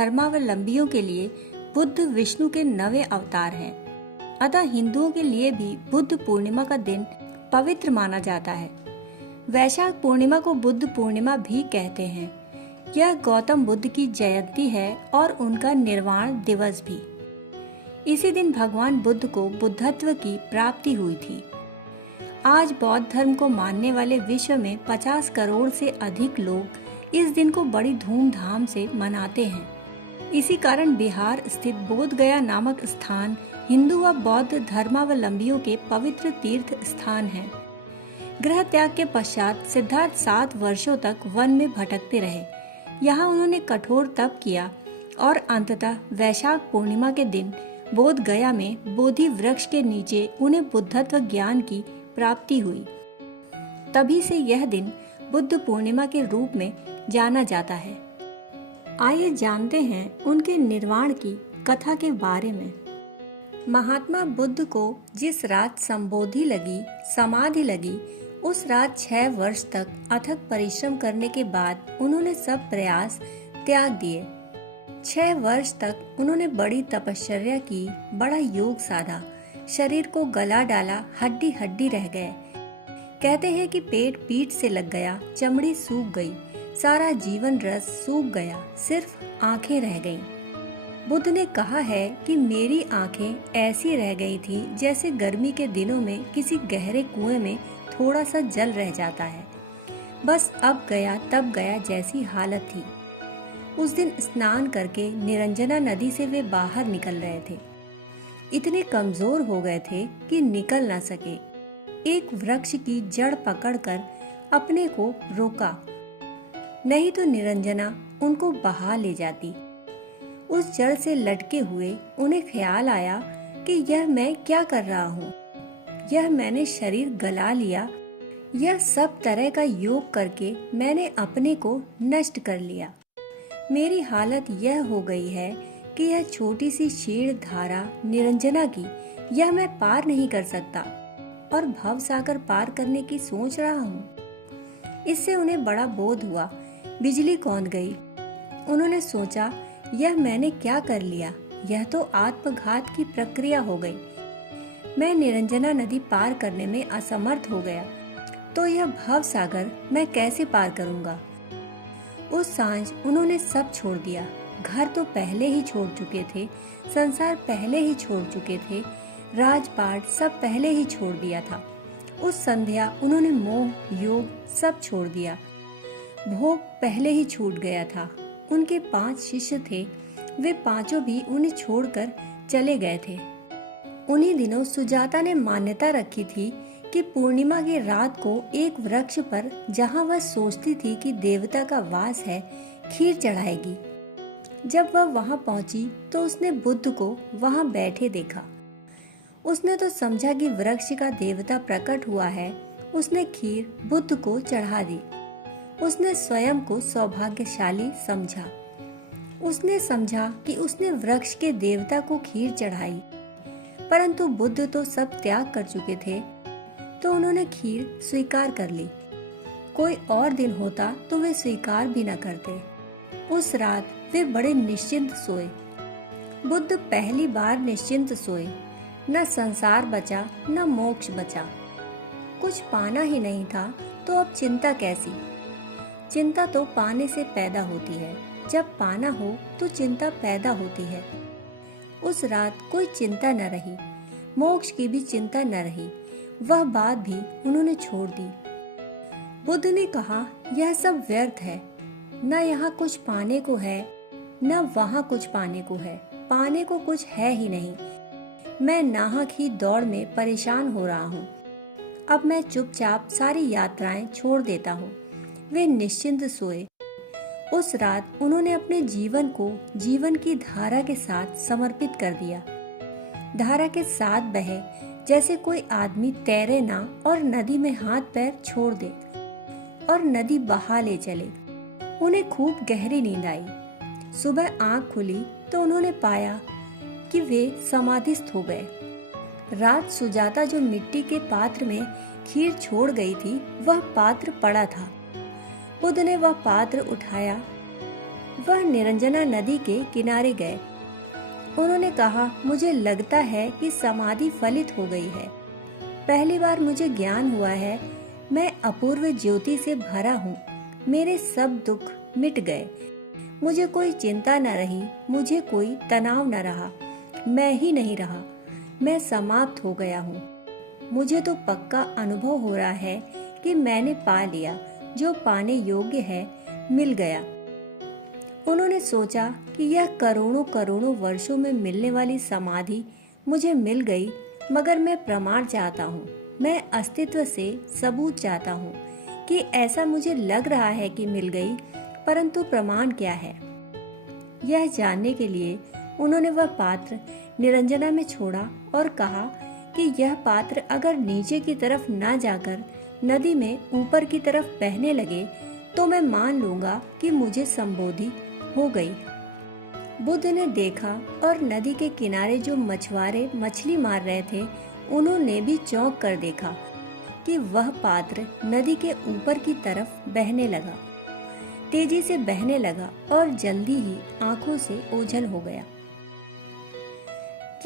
धर्मावलंबियों के लिए बुद्ध विष्णु के नवे अवतार हैं। अतः हिंदुओं के लिए भी बुद्ध पूर्णिमा का दिन पवित्र माना जाता है। वैशाख पूर्णिमा को बुद्ध पूर्णिमा भी कहते हैं। यह गौतम बुद्ध की जयंती है और उनका निर्वाण दिवस भी। इसी दिन भगवान बुद्ध को बुद्धत्व की प्राप्ति हुई थी। आज बौद्ध धर्म को मानने वाले विश्व में 50 करोड़ से अधिक लोग इस दिन को बड़ी धूमधाम से मनाते हैं। इसी कारण बिहार स्थित बोध गया नामक स्थान हिंदू व बौद्ध धर्मावलंबियों के पवित्र तीर्थ स्थान है। गृह त्याग के पश्चात सिद्धार्थ 7 वर्षों तक वन में भटकते रहे। यहाँ उन्होंने कठोर तप किया और अंततः वैशाख पूर्णिमा के दिन बोध गया में बोधि वृक्ष के नीचे उन्हें बुद्धत्व ज्ञान की प्राप्ति हुई। तभी से यह दिन बुद्ध पूर्णिमा के रूप में जाना जाता है। आइए जानते हैं उनके निर्वाण की कथा के बारे में। महात्मा बुद्ध को जिस रात समाधि लगी, उस रात 6 वर्ष तक अथक परिश्रम करने के बाद उन्होंने सब प्रयास त्याग दिए। 6 वर्ष तक उन्होंने बड़ी तपश्चर्या की, बड़ा योग साधा, शरीर को गला डाला, हड्डी हड्डी रह गए। कहते हैं कि पेट पीठ से लग गया, चमड़ी सूख गई, सारा जीवन रस सूख गया, सिर्फ आंखें रह गईं। बुद्ध ने कहा है कि मेरी आंखें ऐसी रह गई थी जैसे गर्मी के दिनों में किसी गहरे कुएं में थोड़ा सा जल रह जाता है। बस अब गया तब गया जैसी हालत थी। उस दिन स्नान करके निरंजना नदी से वे बाहर निकल रहे थे। इतने कमजोर हो गए थे कि निकल न सके। एक वृक्ष की जड़ पकड़कर अपने को रोका, नहीं तो निरंजना उनको बहा ले जाती। उस जड़ से लटके हुए उन्हें ख्याल आया कि यह मैं क्या कर रहा हूँ। यह मैंने शरीर गला लिया, यह सब तरह का योग करके मैंने अपने को नष्ट कर लिया। मेरी हालत यह हो गई है कि यह छोटी सी क्षीण धारा निरंजना की, यह मैं पार नहीं कर सकता और भव सागर पार करने की सोच रहा हूँ। इससे उन्हें बड़ा बोध हुआ। बिजली कौंध गई। उन्होंने सोचा, यह मैंने क्या कर लिया, यह तो आत्मघात की प्रक्रिया हो गई। मैं निरंजना नदी पार करने में असमर्थ हो गया, तो यह भव सागर मैं कैसे पार करूँगा। उस सांझ उन्होंने सब छोड़ दिया। घर तो पहले ही छोड़ चुके थे, संसार पहले ही छोड़ चुके थे, राजपाट सब पहले ही छोड़ दिया था। उस संध्या उन्होंने मोह योग सब छोड़ दिया। भोग पहले ही छूट गया था। उनके 5 शिष्य थे, वे पांचों भी उन्हें छोड़कर चले गए थे। उन्हीं दिनों सुजाता ने मान्यता रखी थी कि पूर्णिमा की रात को एक वृक्ष पर, जहाँ वह सोचती थी कि देवता का वास है, खीर चढ़ाएगी। जब वह वहां पहुंची तो उसने बुद्ध को वहां बैठे देखा। उसने तो समझा कि वृक्ष का देवता प्रकट हुआ है। उसने खीर बुद्ध को चढ़ा दी। उसने स्वयं को सौभाग्यशाली समझा। उसने समझा कि उसने वृक्ष के देवता को खीर चढ़ाई, परंतु बुद्ध तो सब त्याग कर चुके थे, तो उन्होंने खीर स्वीकार कर ली। कोई और दिन होता तो वे स्वीकार भी न करते। उस रात वे बड़े निश्चिंत सोए। बुद्ध पहली बार निश्चिंत सोए। न संसार बचा, न मोक्ष बचा। कुछ पाना ही नहीं था तो अब चिंता कैसी। चिंता तो पाने से पैदा होती है, जब पाना हो तो चिंता पैदा होती है। उस रात कोई चिंता न रही, मोक्ष की भी चिंता न रही। वह बात भी उन्होंने छोड़ दी। बुद्ध ने कहा, यह सब व्यर्थ है। न यहाँ कुछ पाने को है, न वहाँ कुछ पाने को है। पाने को कुछ है ही नहीं। मैं नाहक ही दौड़ में परेशान हो रहा हूँ। अब मैं चुपचाप सारी यात्राएं छोड़ देता हूँ। वे निश्चिंत सोए। उस रात उन्होंने अपने जीवन को जीवन की धारा के साथ समर्पित कर दिया। धारा के साथ बहे, जैसे कोई आदमी तैरे ना और नदी में हाथ पैर छोड़ दे और नदी बहा ले चले। उन्हें खूब गहरी नींद आई। सुबह आंख खुली तो उन्होंने पाया कि वे समाधिस्थ हो गए। रात सुजाता जो मिट्टी के पात्र में खीर छोड़ गई थी, वह पात्र पड़ा था। बुद्ध ने वह पात्र उठाया। वह निरंजना नदी के किनारे गए। उन्होंने कहा, मुझे लगता है कि समाधि फलित हो गई है। पहली बार मुझे ज्ञान हुआ है, मैं अपूर्व ज्योति से भरा हूँ। मेरे सब दुख मिट गए। मुझे कोई चिंता न रही, मुझे कोई तनाव न रहा। मैं ही नहीं रहा, मैं समाप्त हो गया हूँ। मुझे तो पक्का अनुभव हो रहा है कि मैंने पा लिया, जो पाने योग्य है मिल गया। उन्होंने सोचा कि यह करोड़ों करोड़ों वर्षों में मिलने वाली समाधि मुझे मिल गई, मगर मैं प्रमाण चाहता हूँ। मैं अस्तित्व से सबूत चाहता हूँ कि ऐसा मुझे लग रहा है कि मिल गई, परंतु प्रमाण क्या है। यह जानने के लिए उन्होंने वह पात्र निरंजना में छोड़ा और कहा कि यह पात्र अगर नीचे की तरफ न जाकर नदी में ऊपर की तरफ बहने लगे तो मैं मान लूंगा कि मुझे संबोधि हो गई। बुद्ध ने देखा और नदी के किनारे जो मछुआरे मछली मार रहे थे, उन्होंने भी चौंक कर देखा कि वह पात्र नदी के ऊपर की तरफ बहने लगा, तेजी से बहने लगा और जल्दी ही आंखों से ओझल हो गया।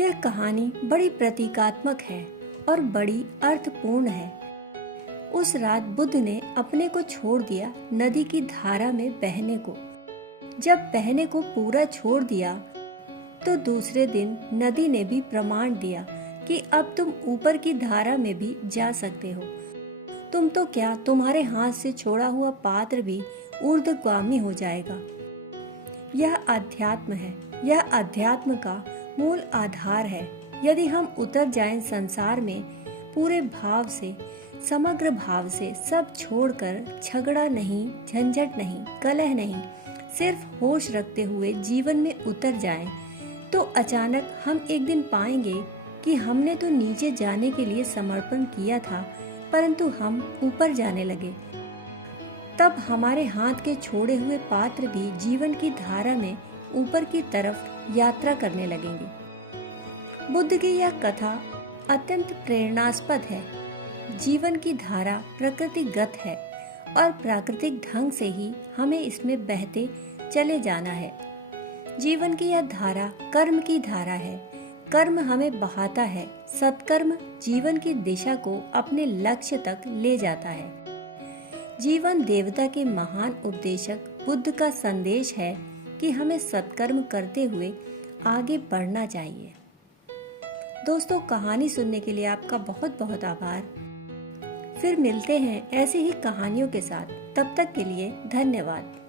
यह कहानी बड़ी प्रतीकात्मक है और बड़ी अर्थपूर्ण है। उस रात बुद्ध ने अपने को छोड़ दिया नदी की धारा में बहने को। जब बहने को पूरा छोड़ दिया तो दूसरे दिन नदी ने भी प्रमाण दिया कि अब तुम ऊपर की धारा में भी जा सकते हो। तुम तो क्या, तुम्हारे हाथ से छोड़ा हुआ पात्र भी ऊर्ध्वगामी हो जाएगा। यह अध्यात्म है, यह अध्यात्म का मूल आधार है। यदि हम उतर जाएं संसार में पूरे भाव से, समग्र भाव से, सब छोड़कर, झगड़ा नहीं, झंझट नहीं, कलह नहीं, सिर्फ होश रखते हुए जीवन में उतर जाएं, तो अचानक हम एक दिन पाएंगे कि हमने तो नीचे जाने के लिए समर्पण किया था, परंतु हम ऊपर जाने लगे। तब हमारे हाथ के छोड़े हुए पात्र भी जीवन की धारा में ऊपर की तरफ यात्रा करने लगेंगे। बुद्ध की यह कथा अत्यंत प्रेरणास्पद है। जीवन की धारा प्रकृतिगत है और प्राकृतिक ढंग से ही हमें इसमें बहते चले जाना है। जीवन की यह धारा कर्म की धारा है। कर्म हमें बहाता है। सत्कर्म जीवन की दिशा को अपने लक्ष्य तक ले जाता है। जीवन देवता के महान उपदेशक बुद्ध का संदेश है कि हमें सत्कर्म करते हुए आगे बढ़ना चाहिए। दोस्तों, कहानी सुनने के लिए आपका बहुत बहुत आभार। फिर मिलते हैं ऐसी ही कहानियों के साथ। तब तक के लिए धन्यवाद।